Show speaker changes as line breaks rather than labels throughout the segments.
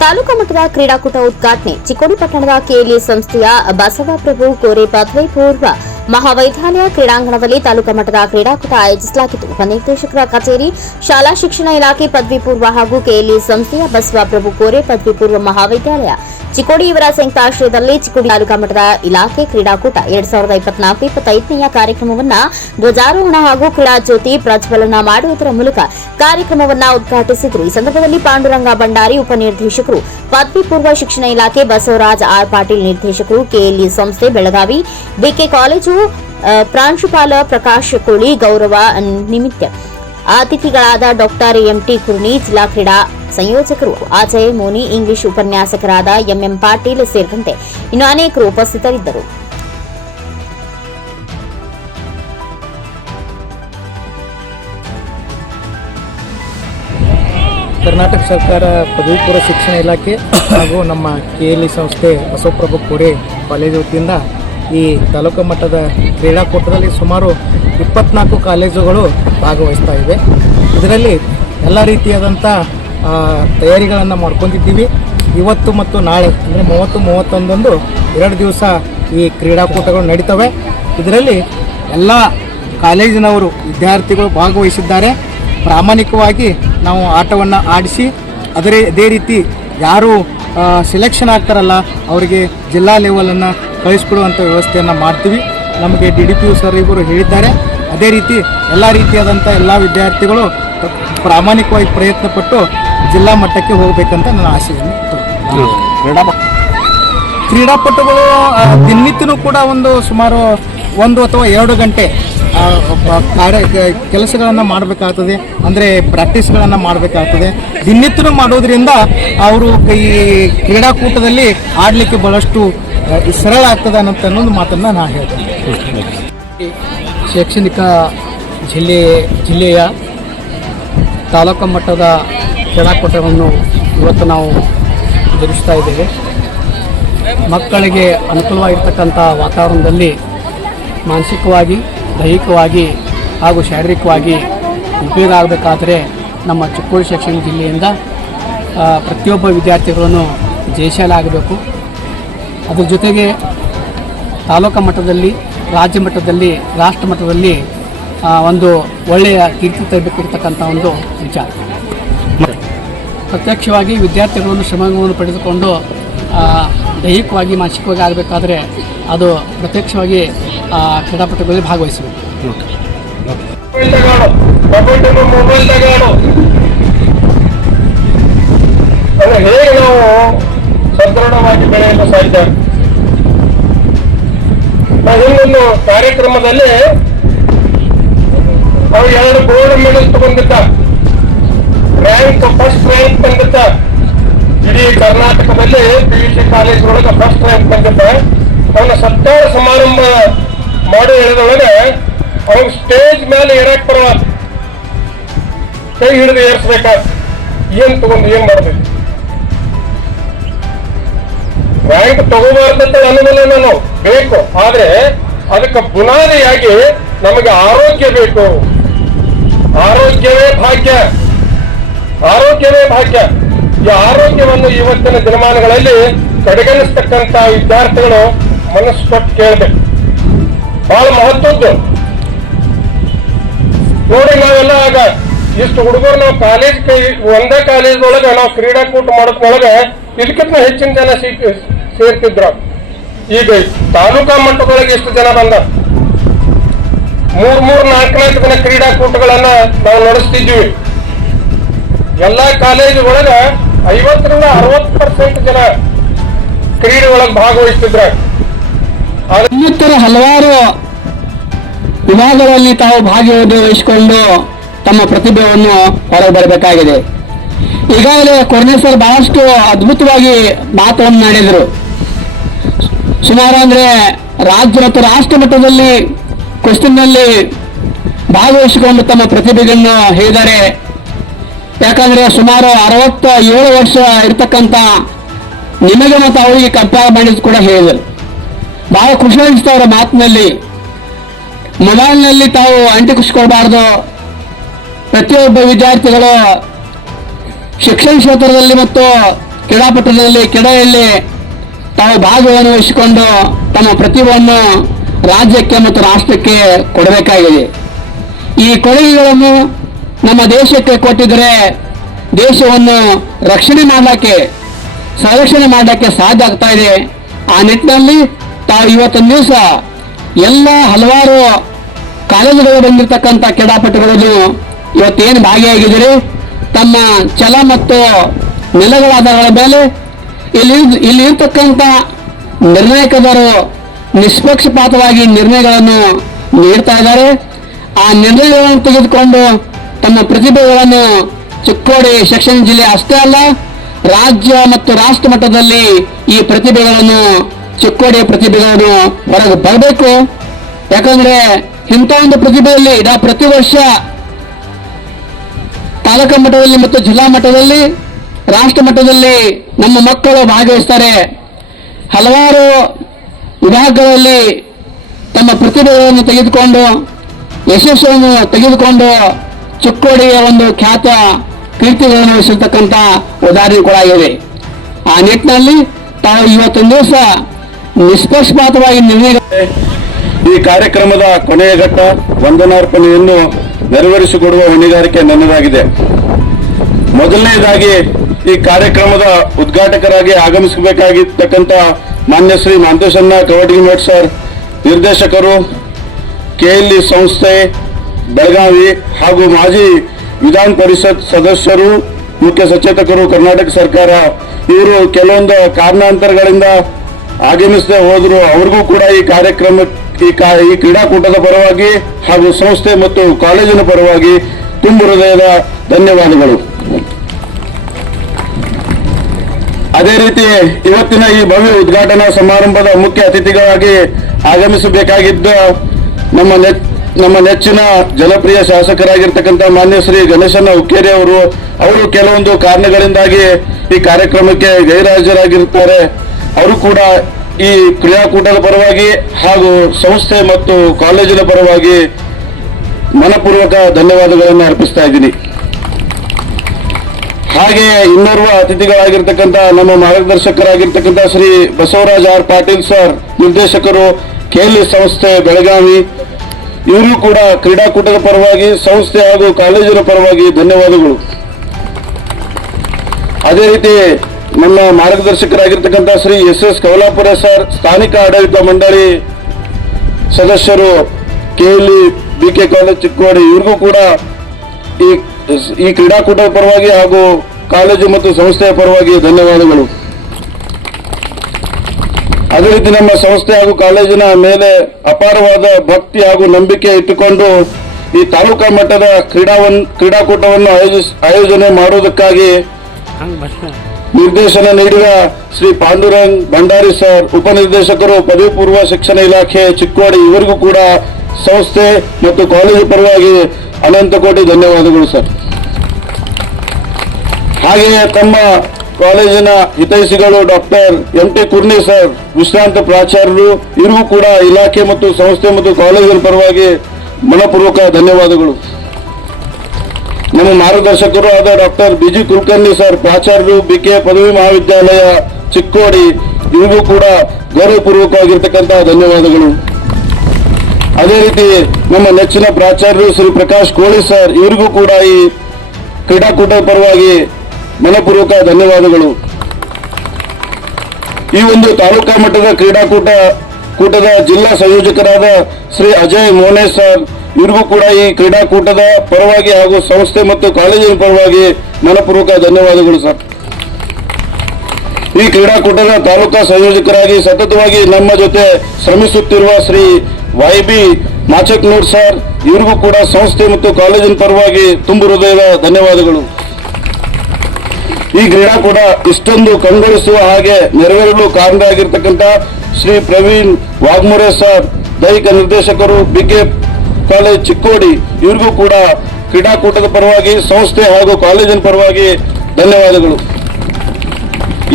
ತಾಲೂಕು ಮಟ್ಟದ ಕ್ರೀಡಾಕೂಟ ಉದ್ಘಾಟನೆ ಚಿಕ್ಕೋಡಿ ಪಟ್ಟಣದ ಕೆಎಲ್ಇ ಸಂಸ್ಥೆಯ ಬಸವಪ್ರಭು ಕೋರೆ ಪದವಿ ಪೂರ್ವ ಮಹಾವಿದ್ಯಾಲಯ ಕ್ರೀಡಾಂಗಣದಲ್ಲಿ ತಾಲೂಕು ಮಟ್ಟದ ಕ್ರೀಡಾಕೂಟ ಆಯೋಜಿಸಲಾಗಿತ್ತು ಉಪನಿರ್ದೇಶಕರ ಕಚೇರಿ, ಶಾಲಾ ಶಿಕ್ಷಣ ಇಲಾಖೆ ಪದವಿ ಪೂರ್ವ ಹಾಗೂ ಕೆಎಲ್ಇ ಸಂಸ್ಥೆಯ ಬಸವಪ್ರಭು ಕೋರೆ ಪದವಿ ಪೂರ್ವ ಮಹಾವಿದ್ಯಾಲಯ ಚಿಕ್ಕೋಡಿ ಇವರ ಸಂಯುಕ್ತಾಶ್ರಯದಲ್ಲಿ ಚಿಕ್ಕೋಡಿ ತಾಲೂಕಾ ಮಟ್ಟದ ಇಲಾಖೆ ಕ್ರೀಡಾಕೂಟ ಎರಡ್ ಸಾವಿರದ ಇಪ್ಪತ್ನಾಲ್ಕು ಇಪ್ಪತ್ತೈದನೆಯ ಕಾರ್ಯಕ್ರಮವನ್ನ ಧ್ವಜಾರೋಹಣ ಹಾಗೂ ಕ್ರೀಡಾ ಜ್ಯೋತಿ ಪ್ರಜ್ವಲನ ಮಾಡುವುದರ ಮೂಲಕ ಕಾರ್ಯಕ್ರಮವನ್ನ ಉದ್ಘಾಟಿಸಿದರು. ಈ ಸಂದರ್ಭದಲ್ಲಿ ಪಾಂಡುರಂಗ ಭಂಡಾರಿ ಉಪನಿರ್ದೇಶಕರು, ಪದವಿ ಪೂರ್ವ ಶಿಕ್ಷಣ ಇಲಾಖೆ ಬಸವರಾಜ್ ಆರ್ ಪಾಟೀಲ್ ನಿರ್ದೇಶಕರು, ಕೆಎಲ್ಇ ಸಂಸ್ಥೆ ಬೆಳಗಾವಿ ಬಿಕೆ ಕಾಲೇಜು ಪ್ರಾಂಶುಪಾಲ ಪ್ರಕಾಶ್ ಕೋಳಿ ಗೌರವ ನಿಮಿತ್ತ. ಅತಿಥಿಗಳಾದ ಡಾಕ್ಟರ್ ಎಂಟಿ ಕುರ್ಣಿ ಜಿಲ್ಲಾ ಕ್ರೀಡಾ ಸಂಯೋಜಕರು ಅಜಯ್ ಮೋನಿ, ಇಂಗ್ಲಿಷ್ ಉಪನ್ಯಾಸಕರಾದ ಎಂಎಂ ಪಾಟೀಲ್ ಸೇರಿದಂತೆ ಇನ್ನು ಅನೇಕರು ಉಪಸ್ಥಿತರಿದ್ದರು.
ಕರ್ನಾಟಕ ಸರ್ಕಾರ ಪದವಿ ಪೂರ್ವ ಶಿಕ್ಷಣ ಇಲಾಖೆ ಹಾಗೂ ನಮ್ಮ ಕೆ ಎಲ್ ಇ ಸಂಸ್ಥೆ ಬಸವಪ್ರಭು ಕೋರೆ ಕಾಲೇಜು ವತಿಯಿಂದ ಈ ತಾಲೂಕು ಮಟ್ಟದ ಕ್ರೀಡಾಕೂಟದಲ್ಲಿ ಸುಮಾರು ಇಪ್ಪತ್ನಾಲ್ಕು ಕಾಲೇಜುಗಳು ಭಾಗವಹಿಸ್ತಾ ಇವೆ. ಇದರಲ್ಲಿ ಎಲ್ಲ ರೀತಿಯಾದಂಥ ತಯಾರಿಗಳನ್ನು ಮಾಡ್ಕೊಂಡಿದ್ದೀವಿ. ಇವತ್ತು ಮತ್ತು ನಾಳೆ, ಅಂದರೆ ಮೂವತ್ತು, ಮೂವತ್ತೊಂದೊಂದು ಎರಡು ದಿವಸ ಈ ಕ್ರೀಡಾಕೂಟಗಳು ನಡೀತವೆ. ಇದರಲ್ಲಿ ಎಲ್ಲ ಕಾಲೇಜಿನವರು ವಿದ್ಯಾರ್ಥಿಗಳು ಭಾಗವಹಿಸಿದ್ದಾರೆ. ಪ್ರಾಮಾಣಿಕವಾಗಿ ನಾವು ಆಟವನ್ನು ಆಡಿಸಿ, ಅದರ, ಅದೇ ರೀತಿ ಯಾರು ಸೆಲೆಕ್ಷನ್ ಆಗ್ತಾರಲ್ಲ ಅವರಿಗೆ ಜಿಲ್ಲಾ ಲೆವೆಲನ್ನು ಕಳಿಸ್ಕೊಡುವಂಥ ವ್ಯವಸ್ಥೆಯನ್ನು ಮಾಡ್ತೀವಿ. ನಮಗೆ D D P U sir ಇಬ್ಬರು ಹೇಳಿದ್ದಾರೆ. ಅದೇ ರೀತಿ ಎಲ್ಲ ರೀತಿಯಾದಂಥ ಎಲ್ಲ ವಿದ್ಯಾರ್ಥಿಗಳು ಪ್ರಾಮಾಣಿಕವಾಗಿ ಪ್ರಯತ್ನಪಟ್ಟು ಜಿಲ್ಲಾ ಮಟ್ಟಕ್ಕೆ ಹೋಗಬೇಕಂತ ನನ್ನ ಆಸೆಯನ್ನು ಕ್ರೀಡಾಪಟುಗಳು ದಿನನಿತ್ಯನೂ ಕೂಡ ಒಂದು ಸುಮಾರು ಒಂದು ಅಥವಾ ಎರಡು ಗಂಟೆ ಕಾರ್ಯ ಕೆಲಸಗಳನ್ನು ಮಾಡಬೇಕಾಗ್ತದೆ, ಅಂದರೆ ಪ್ರಾಕ್ಟೀಸ್ಗಳನ್ನು ಮಾಡಬೇಕಾಗ್ತದೆ. ದಿನನಿತ್ಯನೂ ಮಾಡೋದ್ರಿಂದ ಅವರು ಈ ಕ್ರೀಡಾಕೂಟದಲ್ಲಿ ಆಡಲಿಕ್ಕೆ ಬಹಳಷ್ಟು ಸರಳ ಆಗ್ತದೆ ಅನ್ನೋಂಥ ಅನ್ನೊಂದು ಮಾತನ್ನು ನಾನು ಹೇಳ್ತೇನೆ.
ಶೈಕ್ಷಣಿಕ ಜಿಲ್ಲೆ, ಜಿಲ್ಲೆಯ ತಾಲೂಕು ಮಟ್ಟದ ಕ್ರೀಡಾಕೂಟವನ್ನು ಇವತ್ತು ನಾವು ಎದುರಿಸ್ತಾ ಇದ್ದೇವೆ. ಮಕ್ಕಳಿಗೆ ಅನುಕೂಲವಾಗಿರ್ತಕ್ಕಂಥ ವಾತಾವರಣದಲ್ಲಿ ಮಾನಸಿಕವಾಗಿ ದೈಹಿಕವಾಗಿ ಹಾಗೂ ಶಾರೀರಿಕವಾಗಿ ಉಪಯೋಗ ಆಗಬೇಕಾದರೆ ನಮ್ಮ ಚಿಕ್ಕೋಡಿ ಶಿಕ್ಷಣ ಜಿಲ್ಲೆಯಿಂದ ಪ್ರತಿಯೊಬ್ಬ ವಿದ್ಯಾರ್ಥಿಗಳನ್ನು ಜಯಶಾಲೆ ಆಗಬೇಕು. ಅದ್ರ ಜೊತೆಗೆ ತಾಲೂಕು ಮಟ್ಟದಲ್ಲಿ, ರಾಜ್ಯ ಮಟ್ಟದಲ್ಲಿ, ರಾಷ್ಟ್ರ ಮಟ್ಟದಲ್ಲಿ ಒಂದು ಒಳ್ಳೆಯ ಕೀರ್ತಿ ತರಬೇಕಿರ್ತಕ್ಕಂಥ ಒಂದು ವಿಚಾರ ಪ್ರತ್ಯಕ್ಷವಾಗಿ ವಿದ್ಯಾರ್ಥಿಗಳನ್ನು ಶ್ರಮವನ್ನು ಪಡೆದುಕೊಂಡು ದೈಹಿಕವಾಗಿ ಮಾನಸಿಕವಾಗಿ ಆಗಬೇಕಾದ್ರೆ ಅದು ಪ್ರತ್ಯಕ್ಷವಾಗಿ ಆ, ಕ್ರೀಡಾಪಟುಗಳಲ್ಲಿ ಭಾಗವಹಿಸಬೇಕು.
ಹೇಗೆ ನಾವು ಸದೃಢವಾಗಿ ಇನ್ನೊಂದು ಕಾರ್ಯಕ್ರಮದಲ್ಲಿ ನಾವು ಎರಡು ಗೋಲ್ಡ್ ಮೆಡಲ್ ತಗೊಂಡಿದ್ದ ರ್ಯಾಂಕ್ ಫಸ್ಟ್ ರ್ಯಾಂಕ್ ಬಂದಿದ್ದ ಇಡೀ ಕರ್ನಾಟಕದಲ್ಲಿ ಪಿ ಯು ಸಿ ಕಾಲೇಜ್ ಒಳಗೆ ಫಸ್ಟ್ ರ್ಯಾಂಕ್ ಬಂದಿದ್ದ. ಅವನ ಸತ್ತಾರ ಸಮಾರಂಭ ಮಾಡಿ ಹೇಳಿದೊಳಗೆ ಅವನ್ ಸ್ಟೇಜ್ ಮೇಲೆ ಏರಕ್ ಬರಲ್ಲ ಕೈ ಹಿಡಿದು ಏರ್ಸ್ಬೇಕ? ಏನ್ ತಗೊಂಡು ಏನ್ ಮಾಡ್ಬೇಕು? ರ್ಯಾಂಕ್ ತಗೋಬಾರ್ದಂತ ಅನ್ನೋದಲ್ಲ ನಾನು ಬೇಕು. ಆದ್ರೆ ಅದಕ್ಕೆ ಬುನಾದಿಯಾಗಿ ನಮಗೆ ಆರೋಗ್ಯ ಬೇಕು. ಆರೋಗ್ಯವೇ ಭಾಗ್ಯ. ಆರೋಗ್ಯವೇ ಭಾಗ್ಯ. ಈ ಆರೋಗ್ಯವನ್ನು ಇವತ್ತಿನ ದಿನಮಾನಗಳಲ್ಲಿ ಕಡೆಗಣಿಸ್ತಕ್ಕಂತ ವಿದ್ಯಾರ್ಥಿಗಳು ಮನಸ್ಸು ಕೊಟ್ಟು ಕೇಳಬೇಕು. ಬಹಳ ಮಹತ್ವದ್ದು. ನೋಡಿ ನಾವೆಲ್ಲ ಆಗ ಇಷ್ಟು ಹುಡುಗರು ನಾವು ಕಾಲೇಜ್ ಒಂದೇ ಕಾಲೇಜ್ ಒಳಗೆ ನಾವು ಕ್ರೀಡಾಕೂಟ ಮಾಡೋದ್ರೊಳಗೆ ಇದಕ್ಕಿಂತ ಹೆಚ್ಚಿನ ಜನ ಸೇರ್ತಿದ್ರು. ಈಗ ತಾಲೂಕಾ ಮಟ್ಟದೊಳಗೆ ಎಷ್ಟು ಜನ ಬಂದ. ಮೂರ್ ಮೂರ್ ನಾಲ್ಕನೇ ನಾಲ್ಕು ದಿನ ಕ್ರೀಡಾಕೂಟಗಳನ್ನ ನಾವು ನಡೆಸ್ತಿದ್ವಿ ಎಲ್ಲಾ ಕಾಲೇಜ್ ಒಳಗ ಐವತ್ತರಿಂದ ಅರವತ್ತು ಪರ್ಸೆಂಟ್ ಜನ ಕ್ರೀಡೆ ಒಳಗೆ ಭಾಗವಹಿಸ್ತಿದ್ರ.
ಇನ್ನಿತರ ಹಲವಾರು ವಿಭಾಗಗಳಲ್ಲಿ ತಾವು ಭಾಗವಹಿಸಿಕೊಂಡು ತಮ್ಮ ಪ್ರತಿಭೆಯನ್ನು ಹೊರಗೆ ಬರಬೇಕಾಗಿದೆ. ಈಗಾಗಲೇ ಕೊರ್ನೇಶ್ವರ್ ಬಹಳಷ್ಟು ಅದ್ಭುತವಾಗಿ ಮಾತನ್ನು ಸುಮಾರು ಅಂದ್ರೆ ರಾಜ್ಯ ಮತ್ತು ರಾಷ್ಟ್ರ ಮಟ್ಟದಲ್ಲಿ ಕ್ವಶನ್ನಲ್ಲಿ ಭಾಗವಹಿಸಿಕೊಂಡು ತಮ್ಮ ಪ್ರತಿಭೆಗಳನ್ನು ಹೇಳಿದ್ದಾರೆ. ಯಾಕಂದ್ರೆ ಸುಮಾರು ಅರವತ್ತ ಏಳು ವರ್ಷ ಇರತಕ್ಕಂಥ ನಿಮಗೆ ಮತ್ತು ಅವರಿಗೆ ಕಂಪೇರ್ ಮಾಡಿದ್ದು ಕೂಡ ಹೇಳಿದರು. ಬಹಳ ಖುಷಿ ಅನಿಸ್ತು ಅವರ ಮಾತಿನಲ್ಲಿ. ಮೊಬೈಲ್ನಲ್ಲಿ ತಾವು ಅಂಟಿಕೊಳ್ಬಾರ್ದು ಪ್ರತಿಯೊಬ್ಬ ವಿದ್ಯಾರ್ಥಿಗಳು ಶಿಕ್ಷಣ ಕ್ಷೇತ್ರದಲ್ಲಿ ಮತ್ತು ಕ್ರೀಡಾಪಟುಗಳಲ್ಲಿ ಕ್ರೀಡೆಯಲ್ಲಿ ತಾವು ಭಾಗವನ್ನು ವಹಿಸಿಕೊಂಡು ತಮ್ಮ ಪ್ರತಿಭೆಯನ್ನು ರಾಜ್ಯಕ್ಕೆ ಮತ್ತು ರಾಷ್ಟ್ರಕ್ಕೆ ಕೊಡಬೇಕಾಗಿದೆ. ಈ ಕೊಡುಗೆಗಳನ್ನು ನಮ್ಮ ದೇಶಕ್ಕೆ ಕೊಟ್ಟಿದ್ರೆ ದೇಶವನ್ನು ರಕ್ಷಣೆ ಮಾಡಲಿಕ್ಕೆ, ಸಂರಕ್ಷಣೆ ಮಾಡಲಿಕ್ಕೆ ಸಾಧ್ಯ ಆಗ್ತಾ ಇದೆ. ಆ ನಿಟ್ಟಿನಲ್ಲಿ ತಾವು ಇವತ್ತೊಂದು ದಿವಸ ಎಲ್ಲ ಹಲವಾರು ಕಾಲೇಜುಗಳು ಬಂದಿರತಕ್ಕಂಥ ಕ್ರೀಡಾಪಟುಗಳನ್ನು ಇವತ್ತೇನು ಭಾಗಿಯಾಗಿದ್ದರೆ? ತಮ್ಮ ಛಲ ಮತ್ತು ನೆಲೆಗಳಾದಗಳ ಮೇಲೆ ಇಲ್ಲಿ ಇಲ್ಲಿ ಇರ್ತಕ್ಕಂಥ ನಿರ್ಣಾಯಕದರು ನಿಷ್ಪಕ್ಷಪಾತವಾಗಿ ನಿರ್ಣಯಗಳನ್ನು ನೀಡ್ತಾ ಇದ್ದಾರೆ. ಆ ನಿರ್ಣಯಗಳನ್ನು ತೆಗೆದುಕೊಂಡು ತಮ್ಮ ಪ್ರತಿಭೆಗಳನ್ನು ಚಿಕ್ಕೋಡಿ ಶಿಕ್ಷಣ ಜಿಲ್ಲೆ ಅಷ್ಟೇ ಅಲ್ಲ, ರಾಜ್ಯ ಮತ್ತು ರಾಷ್ಟ್ರ ಮಟ್ಟದಲ್ಲಿ ಈ ಪ್ರತಿಭೆಗಳನ್ನು ಚಿಕ್ಕೋಡಿ ಪ್ರತಿಭೆಗಳನ್ನು ಹೊರಗೆ ಬರಬೇಕು. ಯಾಕಂದ್ರೆ ಇಂಥ ಒಂದು ಪ್ರತಿಭೆಯಲ್ಲಿ ನಾವು ಪ್ರತಿ ವರ್ಷ ತಾಲೂಕು ಮಟ್ಟದಲ್ಲಿ ಮತ್ತು ಜಿಲ್ಲಾ ಮಟ್ಟದಲ್ಲಿ, ರಾಷ್ಟ್ರ ಮಟ್ಟದಲ್ಲಿ ನಮ್ಮ ಮಕ್ಕಳು ಭಾಗವಹಿಸ್ತಾರೆ. ಹಲವಾರು ವಿಭಾಗಗಳಲ್ಲಿ ತಮ್ಮ ಪ್ರತಿಭೆಗಳನ್ನು ತೆಗೆದುಕೊಂಡು, ಯಶಸ್ಸನ್ನು ತೆಗೆದುಕೊಂಡು ಚಿಕ್ಕೋಡಿಯ ಒಂದು ಖ್ಯಾತ ಕೀರ್ತಿಗಳನ್ನು ವಹಿಸಿರ್ತಕ್ಕಂಥ ಉದಾಹರಣೆ ಕೂಡ ಇವೆ. ಆ ನಿಟ್ಟಿನಲ್ಲಿ ತಾವು ಇವತ್ತೊಂದು ದಿವಸ ನಿಷ್ಪಕ್ಷಪಾತವಾಗಿ
ಈ ಕಾರ್ಯಕ್ರಮದ ಕೊನೆಯ ಘಟ್ಟ ವಂದನಾರ್ಪಣೆಯನ್ನು ನೆರವೇರಿಸಿಕೊಡುವ ಹೊಣೆಗಾರಿಕೆ ನನ್ನದಾಗಿದೆ. ಮೊದಲನೆಯದಾಗಿ ಈ ಕಾರ್ಯಕ್ರಮದ ಉದ್ಘಾಟಕರಾಗಿ ಆಗಮಿಸಬೇಕಾಗಿರ್ತಕ್ಕಂಥ ಮಾನ್ಯ ಶ್ರೀ ಮಾಂತೇಶನ್ನ ಕವಟಗಿಮಠ್ ಸರ್, ನಿರ್ದೇಶಕರು, ಕೆಎಲ್ಇ ಸಂಸ್ಥೆ, ಬೆಳಗಾವಿ ಹಾಗೂ ಮಾಜಿ ವಿಧಾನ ಪರಿಷತ್ ಸದಸ್ಯರು, ಮುಖ್ಯ ಸಚೇತಕರು, ಕರ್ನಾಟಕ ಸರ್ಕಾರ, ಇವರು ಕೆಲವೊಂದು ಕಾರಣಾಂತರಗಳಿಂದ ಆಗಮಿಸದೆ ಹೋದ್ರು, ಅವ್ರಿಗೂ ಕೂಡ ಈ ಕಾರ್ಯಕ್ರಮ, ಈ ಕ್ರೀಡಾಕೂಟದ ಪರವಾಗಿ ಹಾಗೂ ಸಂಸ್ಥೆ ಮತ್ತು ಕಾಲೇಜಿನ ಪರವಾಗಿ ತುಂಬ ಹೃದಯದ ಧನ್ಯವಾದಗಳು. ಅದೇ ರೀತಿ ಇವತ್ತಿನ ಈ ಭವ್ಯ ಉದ್ಘಾಟನಾ ಸಮಾರಂಭದ ಮುಖ್ಯ ಅತಿಥಿಗಳಾಗಿ ಆಗಮಿಸಬೇಕಾಗಿದ್ದ ನಮ್ಮ ನಮ್ಮ ನೆಚ್ಚಿನ ಜನಪ್ರಿಯ ಶಾಸಕರಾಗಿರ್ತಕ್ಕಂಥ ಮಾನ್ಯ ಶ್ರೀ ಗಣೇಶನ ಹುಕ್ಕೇರಿ ಅವರು ಅವರು ಕೆಲವೊಂದು ಕಾರಣಗಳಿಂದಾಗಿ ಈ ಕಾರ್ಯಕ್ರಮಕ್ಕೆ ಗೈರಾಜರಾಗಿರುತ್ತಾರೆ ಅವರು ಕೂಡ ಈ ಕ್ರೀಡಾಕೂಟದ ಪರವಾಗಿ ಹಾಗೂ ಸಂಸ್ಥೆ ಮತ್ತು ಕಾಲೇಜಿನ ಪರವಾಗಿ ಮನಪೂರ್ವಕ ಧನ್ಯವಾದಗಳನ್ನು ಅರ್ಪಿಸ್ತಾ ಇದ್ದೀನಿ. ಹಾಗೆ ಇನ್ನೋರ್ವ ಅತಿಥಿಗಳಾಗಿರ್ತಕ್ಕಂಥ ನಮ್ಮ ಮಾರ್ಗದರ್ಶಕರಾಗಿರ್ತಕ್ಕಂಥ ಶ್ರೀ ಬಸವರಾಜ್ ಆರ್ ಪಾಟೀಲ್ ಸರ್, ನಿರ್ದೇಶಕರು ಕೇಲಿ ಸಂಸ್ಥೆ ಬೆಳಗಾವಿ, ಇವರು ಕೂಡ ಕ್ರೀಡಾಕೂಟದ ಪರವಾಗಿ, ಸಂಸ್ಥೆ ಹಾಗೂ ಕಾಲೇಜಿನ ಪರವಾಗಿ ಧನ್ಯವಾದಗಳು. ಅದೇ ರೀತಿ ನಮ್ಮ ಮಾರ್ಗದರ್ಶಕರಾಗಿರ್ತಕ್ಕಂಥ Shri S S Kavalapur sir, ಸ್ಥಾನಿಕ ಆಡಳಿತ ಮಂಡಳಿ ಸದಸ್ಯರು KLE B K college Chikkodi, ಇವ್ರಿಗೂ ಕೂಡ ಈ ಈ ಕ್ರೀಡಾಕೂಟದ ಪರವಾಗಿ ಹಾಗೂ ಕಾಲೇಜು ಮತ್ತು ಸಂಸ್ಥೆಯ ಪರವಾಗಿ ಧನ್ಯವಾದಗಳು. ಅದೇ ರೀತಿ ನಮ್ಮ ಸಂಸ್ಥೆ ಹಾಗೂ ಕಾಲೇಜಿನ ಮೇಲೆ ಅಪಾರವಾದ ಭಕ್ತಿ ಹಾಗೂ ನಂಬಿಕೆ ಇಟ್ಟುಕೊಂಡು ಈ ತಾಲೂಕಾ ಮಟ್ಟದ ಕ್ರೀಡಾವನ್ ಕ್ರೀಡಾಕೂಟವನ್ನು ಆಯೋಜಿಸ್ ಆಯೋಜನೆ ಮಾಡುವುದಕ್ಕಾಗಿ ನಿರ್ದೇಶನ ನೀಡಿದ ಶ್ರೀ ಪಾಂಡುರಂಗ್ ಭಂಡಾರಿ ಸರ್, ಉಪನಿರ್ದೇಶಕರು, ಪದವಿ ಪೂರ್ವ ಶಿಕ್ಷಣ ಇಲಾಖೆ, ಚಿಕ್ಕೋಡಿ, ಇವರಿಗೂ ಕೂಡ ಸಂಸ್ಥೆ ಮತ್ತು ಕಾಲೇಜು ಪರವಾಗಿ ಅನಂತ ಕೋಟಿ ಧನ್ಯವಾದಗಳು ಸರ್. ಹಾಗೆಯೇ ತಮ್ಮ ಕಾಲೇಜಿನ ಹಿತೈಷಿಗಳು doctor M T Kurni sir, ವಿಶ್ರಾಂತ ಪ್ರಾಚಾರ್ಯರು, ಇವರಿಗೂ ಕೂಡ ಇಲಾಖೆ ಮತ್ತು ಸಂಸ್ಥೆ ಮತ್ತು ಕಾಲೇಜಿನ ಪರವಾಗಿ ಮನಪೂರ್ವಕ ಧನ್ಯವಾದಗಳು. ನಮ್ಮ ಮಾರ್ಗದರ್ಶಕರು ಆದ doctor B G Kulkarni sir, ಪ್ರಾಚಾರ್ಯರು BK ಪದವಿ ಮಹಾವಿದ್ಯಾಲಯ ಚಿಕ್ಕೋಡಿ, ಇವರಿಗೂ ಕೂಡ ಗೌರವಪೂರ್ವಕವಾಗಿರ್ತಕ್ಕಂತಹ ಧನ್ಯವಾದಗಳು. ಅದೇ ರೀತಿ ನಮ್ಮ ನೆಚ್ಚಿನ ಪ್ರಾಚಾರ್ಯರು ಶ್ರೀ ಪ್ರಕಾಶ್ ಕೋಳಿ ಸರ್, ಇವರಿಗೂ ಕೂಡ ಈ ಕ್ರೀಡಾಕೂಟ ಪರವಾಗಿ ಮನಪೂರ್ವಕ ಧನ್ಯವಾದಗಳು. ಈ ಒಂದು ತಾಲೂಕಾ ಮಟ್ಟದ ಕ್ರೀಡಾಕೂಟ, ಕೂಟದ ಜಿಲ್ಲಾ ಸಂಯೋಜಕರಾದ ಶ್ರೀ ಅಜಯ್ ಮೋನೇಶ್ ಸರ್ ಇವರಿಗೂ ಕೂಡ ಈ ಕ್ರೀಡಾಕೂಟದ ಪರವಾಗಿ ಹಾಗೂ ಸಂಸ್ಥೆ ಮತ್ತು ಕಾಲೇಜಿನ ಪರವಾಗಿ ಮನಪೂರ್ವಕ ಧನ್ಯವಾದಗಳು, ಸರ್. ಈ ಕ್ರೀಡಾಕೂಟದ ತಾಲೂಕಾ ಸಂಯೋಜಕರಾಗಿ ಸತತವಾಗಿ ನಮ್ಮ ಜೊತೆ ಶ್ರಮಿಸುತ್ತಿರುವ Shri Y B Machaknur sir. ಇವರಿಗೂ ಕೂಡ ಸಂಸ್ಥೆ ಮತ್ತು ಕಾಲೇಜಿನ ಪರವಾಗಿ ತುಂಬು ಹೃದಯದ ಧನ್ಯವಾದಗಳು. ಈ ಕ್ರೀಡಾಕೂಟ ಇಷ್ಟೊಂದು ಕಂಗೊಳಿಸುವ ಹಾಗೆ ನೆರವೇರಲು ಕಾರಣರಾಗಿರ್ತಕ್ಕಂಥ ಶ್ರೀ ಪ್ರವೀಣ್ ವಾಗ್ಮೋರೆ, ಸರ್. ದೈಹಿಕ ನಿರ್ದೇಶಕರು ಬಿಕೆ ಕಾಲೇಜ್ ಚಿಕ್ಕೋಡಿ, ಇವ್ರಿಗೂ ಕೂಡ ಕ್ರೀಡಾಕೂಟದ ಪರವಾಗಿ, ಸಂಸ್ಥೆ ಹಾಗೂ ಕಾಲೇಜಿನ ಪರವಾಗಿ ಧನ್ಯವಾದಗಳು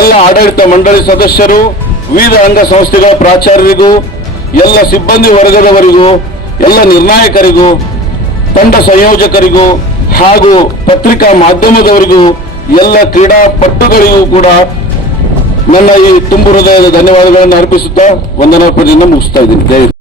ಎಲ್ಲ ಆಡಳಿತ ಮಂಡಳಿ ಸದಸ್ಯರು, ವಿವಿಧ ಅಂಗ ಸಂಸ್ಥೆಗಳ ಪ್ರಾಚಾರ್ಯರಿಗೂ, ಎಲ್ಲ ಸಿಬ್ಬಂದಿ ವರ್ಗದವರಿಗೂ, ಎಲ್ಲ ನಿರ್ಣಾಯಕರಿಗೂ, ತಂಡ ಸಂಯೋಜಕರಿಗೂ ಹಾಗೂ ಪತ್ರಿಕಾ ಮಾಧ್ಯಮದವರಿಗೂ ಎಲ್ಲ ಕ್ರೀಡಾಪಟುಗಳಿಗೂ ಕೂಡ ನನ್ನ ಈ ತುಂಬು ಹೃದಯದ ಧನ್ಯವಾದಗಳನ್ನು ಅರ್ಪಿಸುತ್ತಾ ವಂದನಾರ್ಪಣೆಯನ್ನು ಮುಗಿಸ್ತಾ ಇದ್ದೀನಿ.